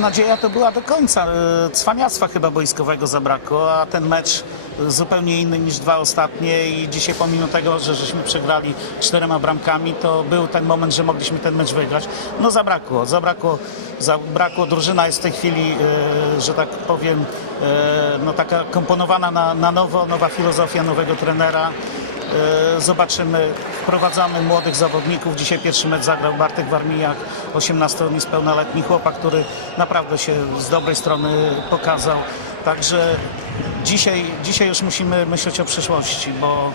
Nadzieja to była do końca. E, Cwaniactwa chyba boiskowego zabrakło, a ten mecz zupełnie inny niż dwa ostatnie i dzisiaj pomimo tego, że żeśmy przegrali czterema bramkami, to był ten moment, że mogliśmy ten mecz wygrać. No zabrakło, zabrakło, zabrakło. Drużyna jest w tej chwili, e, że tak powiem, e, no taka komponowana na, na nowo, nowa filozofia nowego trenera. E, Zobaczymy, wprowadzamy młodych zawodników. Dzisiaj pierwszy mecz zagrał Bartek Warmijak, 18 niespełnoletni chłopak, który naprawdę się z dobrej strony pokazał. Także dzisiaj, dzisiaj już musimy myśleć o przyszłości, bo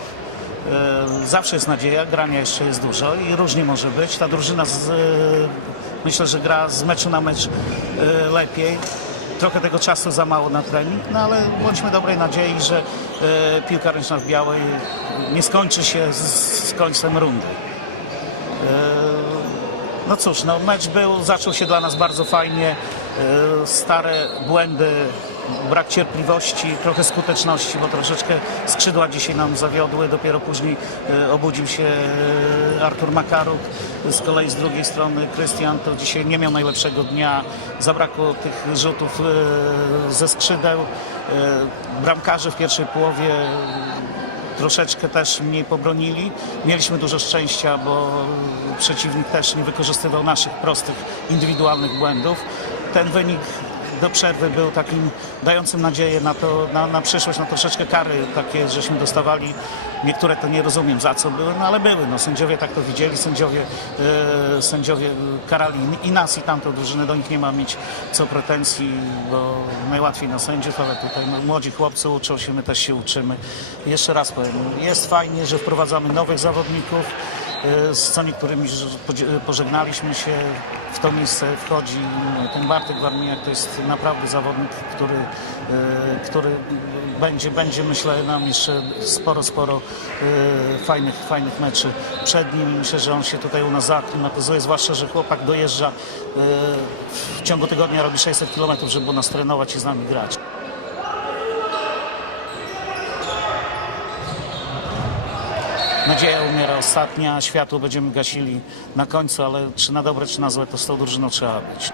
e, zawsze jest nadzieja, grania jeszcze jest dużo i różnie może być. Ta drużyna z, e, myślę, że gra z meczu na mecz lepiej. Trochę tego czasu za mało na trening, no ale bądźmy dobrej nadziei, że e, piłka ręczna w białej nie skończy się z, z końcem rundy. No cóż, no mecz był, zaczął się dla nas bardzo fajnie. E, Stare błędy, brak cierpliwości, trochę skuteczności, bo troszeczkę skrzydła dzisiaj nam zawiodły. Dopiero później e, obudził się e, Artur Makaruk. Z kolei z drugiej strony Krystian to dzisiaj nie miał najlepszego dnia. Zabrakło tych rzutów e, ze skrzydeł. Bramkarze w pierwszej połowie troszeczkę też mniej pobronili. Mieliśmy dużo szczęścia, bo przeciwnik też nie wykorzystywał naszych prostych, indywidualnych błędów. Ten wynik do przerwy był takim dającym nadzieję na, to, na, na przyszłość, na troszeczkę kary takie, żeśmy dostawali. Niektóre to nie rozumiem za co były, no ale były. No, sędziowie tak to widzieli, sędziowie, e, sędziowie karali i nas i tamtą drużynę, do nich nie ma mieć co pretensji, bo najłatwiej na sędziów, ale tutaj no, młodzi chłopcy uczą się, my też się uczymy. Jeszcze raz powiem, jest fajnie, że wprowadzamy nowych zawodników, z co niektórymi podzie- pożegnaliśmy się. W to miejsce wchodzi ten Bartek Warmijak, to jest naprawdę zawodnik, który, e, który będzie, będzie myślę nam jeszcze sporo, sporo e, fajnych, fajnych meczy przed nim. Myślę, że on się tutaj u nas zaaklimatyzuje, zwłaszcza, że chłopak dojeżdża e, w ciągu tygodnia robi 600 km, żeby u nas trenować i z nami grać. Nadzieja umiera ostatnia, światło będziemy gasili na końcu, ale czy na dobre, czy na złe, to z tą drużyną trzeba być.